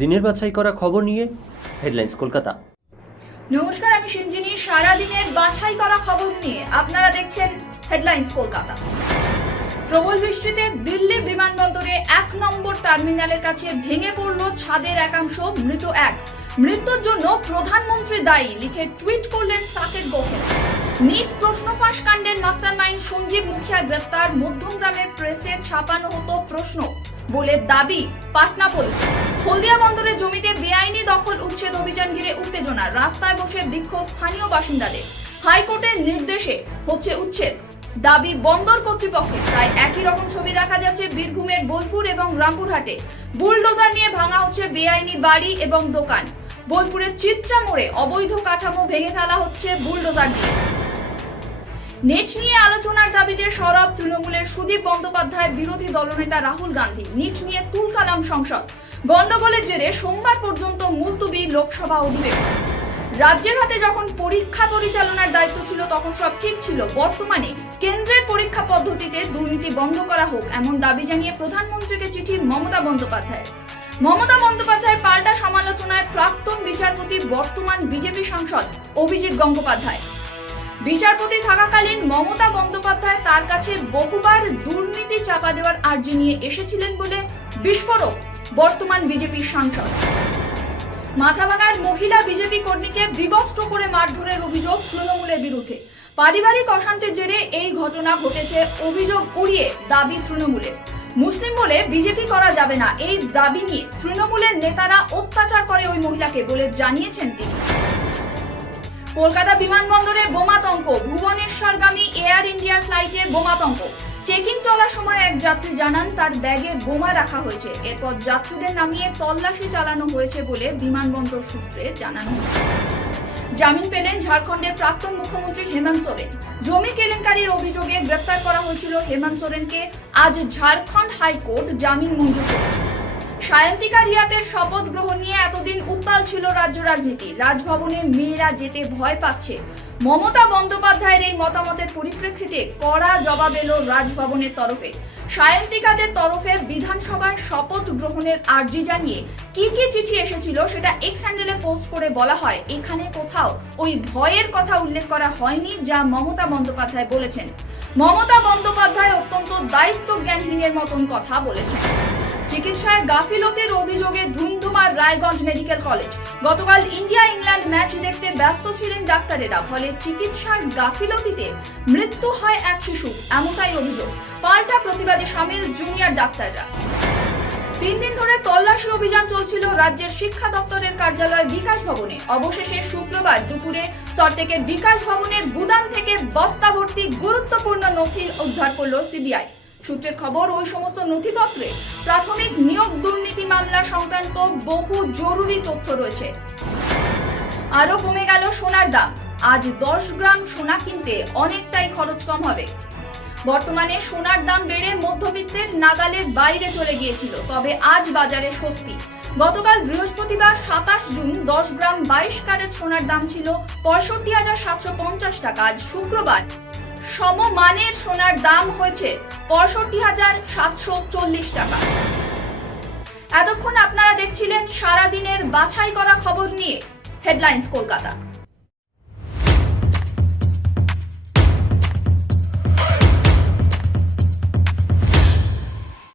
দিনের বাছাই করা খবর নিয়ে হেডলাইন্স কলকাতা। নমস্কার, আমি সঞ্জিনী। সারাদিনের বাছাই করা খবর নিয়ে আপনারা দেখছেন হেডলাইন্স কলকাতা। প্রবল বৃষ্টিতে দিল্লি বিমানবন্দরে 1 নম্বর টার্মিনালের কাছে ভেঙে পড়ল ছাদের একাংশ। মৃত্যুর জন্য প্রধানমন্ত্রী দায়ী লিখে টুইট করলেন সাকেত গোখেল। নিট প্রশ্ন ফাঁস কাণ্ডের মাস্টারমাইন্ড সঞ্জীব মুখিয়া গ্রেপ্তার। মধ্যমগ্রামের প্রেসে ছাপানো হতো প্রশ্ন বলে দাবি পাটনা পুলিশ। হলদিয়া বন্দরের জমিতে বেআইনি দখল উচ্ছেদ অভিযান ঘিরে উত্তেজনা। রাস্তায় বসে বিক্ষোভ স্থানীয় বাসিন্দাদের। হাইকোর্টের নির্দেশে হচ্ছে উচ্ছেদ, দাবি বন্দর কর্তৃপক্ষের। প্রায় একই রকম ছবি দেখা যাচ্ছে বীরভূমের বোলপুর এবং রামপুরহাটে। বুলডোজার নিয়ে ভাঙা হচ্ছে বেআইনি বাড়ি এবং দোকান। বোলপুরের চিত্রা মোড়ে অবৈধ কাঠামো ভেঙে ফেলা হচ্ছে বুলডোজার দিয়ে। নেট নিয়ে আলোচনার দাবিতে সরব তৃণমূলের সুদীপ বন্দ্যোপাধ্যায়, বিরোধী দলনেতা রাহুল গান্ধী। নিট নিয়ে তুলকালাম সংসদ। গন্ডগোলের জেরে সোমবার পর্যন্ত মুলতুবি লোকসভা অধিবেশন। রাজ্যের হাতে যখন পরীক্ষা পরিচালনার দায়িত্ব ছিল তখন সব ঠিক ছিল। বর্তমানে কেন্দ্রের পরীক্ষা পদ্ধতিতে দুর্নীতি বন্ধ করা হোক, এমন দাবি জানিয়ে প্রধানমন্ত্রীকে চিঠি মমতা বন্দ্যোপাধ্যায়ের পাল্টা সমালোচনায় প্রাক্তন বিচারপতি, বর্তমান বিজেপি সাংসদ অভিজিৎ গঙ্গোপাধ্যায়। বিচারপতি থাকাকালীন মমতা বন্দ্যোপাধ্যায় তার কাছে বহুবার দুর্নীতি চাপা দেওয়ার আর্জি নিয়ে এসেছিলেন বলে বিস্ফোরক বর্তমান বিজেপি সাংসদ। মাথাভাঙার মহিলা বিজেপি কর্মীকে বিবস্ত্র করে মারধরের অভিযোগ তৃণমূলের বিরুদ্ধে। পারিবারিক অশান্তির জেরে এই ঘটনা ঘটেছে, অভিযোগ উড়িয়ে দাবি তৃণমূলের। মুসলিম বলে বিজেপি করা যাবে না, এই দাবি নিয়ে তৃণমূলের নেতারা অত্যাচার করে ওই মহিলাকে বলে জানিয়েছেন তিনি। কলকাতা বিমানবন্দরে বোমাতঙ্ক। ভুবনেশ্বরগামী এয়ার ইন্ডিয়ার ফ্লাইটে বোমাতঙ্ক। চেকিং চলার সময় এক যাত্রী জানান তার ব্যাগে বোমা রাখা হয়েছে। এরপর যাত্রীদের নামিয়ে তল্লাশি চালানো হয়েছে বলে বিমানবন্দর সূত্রে জানানো হয়েছে। জামিন পেলেন ঝাড়খণ্ডের প্রাক্তন মুখ্যমন্ত্রী হেমন্ত সোরেন। জমি কেলেঙ্কারির অভিযোগে গ্রেফতার করা হয়েছিল হেমন্ত সোরেনকে। আজ ঝাড়খণ্ড হাইকোর্ট জামিন মঞ্জুর করেছে। সায়ন্তিকা রিয়াতের শপথ গ্রহণ নিয়ে এতদিন উত্তাল ছিল রাজ্য রাজনীতি। রাজভবনে মেয়েরা যেতে ভয় পাচ্ছে। মমতা বন্দ্যোপাধ্যায়ের এই মতামতের পরিপ্রেক্ষিতে কড়া জবাব এলো রাজভবনের তরফে। সায়ন্তিকাদের তরফে বিধানসভায় শপথ গ্রহণের আর্জি জানিয়ে কি চিঠি এসেছিল সেটা এক্স হ্যান্ডেলে পোস্ট করে বলা হয়, এখানে কোথাও ওই ভয়ের কথা উল্লেখ করা হয়নি যা মমতা বন্দ্যোপাধ্যায় বলেছেন। মমতা বন্দ্যোপাধ্যায় অত্যন্ত দায়িত্ব জ্ঞানহীনের মতন কথা বলেছেন। চিকিৎসায় গাফিলতির অভিযোগে ধুন্ধুমার রায়গঞ্জ মেডিকেল কলেজ। গতকাল ইন্ডিয়া ইংল্যান্ড ম্যাচ দেখতে ব্যস্ত ছিলেন ডাক্তারেরা, ফলে চিকিৎসার গাফিলতিতে মৃত্যু হয় এক শিশু, এমনটাই অভিযোগ। পাল্টা প্রতিবাদে সামিল জুনিয়র ডাক্তাররা। 3 দিন ধরে তল্লাশি অভিযান চলছিল রাজ্যের শিক্ষা দপ্তরের কার্যালয় বিকাশ ভবনে। অবশেষে শুক্রবার দুপুরে সল্টলেকের বিকাশ ভবনের গুদাম থেকে বস্তা ভর্তি গুরুত্বপূর্ণ নথি উদ্ধার করল সিবিআই। সূত্রের খবর, ওই সমস্ত নথিপত্রে প্রাথমিক নিয়োগ দুর্নীতি মামলা সংক্রান্ত বহু জরুরি তথ্য রয়েছে। আরো কমে গেল সোনার দাম। আজ 10 গ্রাম সোনা কিনতে অনেকটাই খরচ কম হবে। বর্তমানে সোনার দাম বেড়ে মধ্যবিত্তের নাগালের বাইরে চলে গিয়েছিল, তবে আজ বাজারে স্বস্তি। গতকাল বৃহস্পতিবার 27 জুন 10 গ্রাম 22 ক্যারেট সোনার দাম ছিল 65,750 টাকা। আজ শুক্রবার সমমানের সোনার দাম হয়েছে 65,740 টাকা। এতক্ষণ আপনারা দেখছিলেন সারাদিনের বাছাই করা খবর নিয়ে হেডলাইন্স কলকাতা।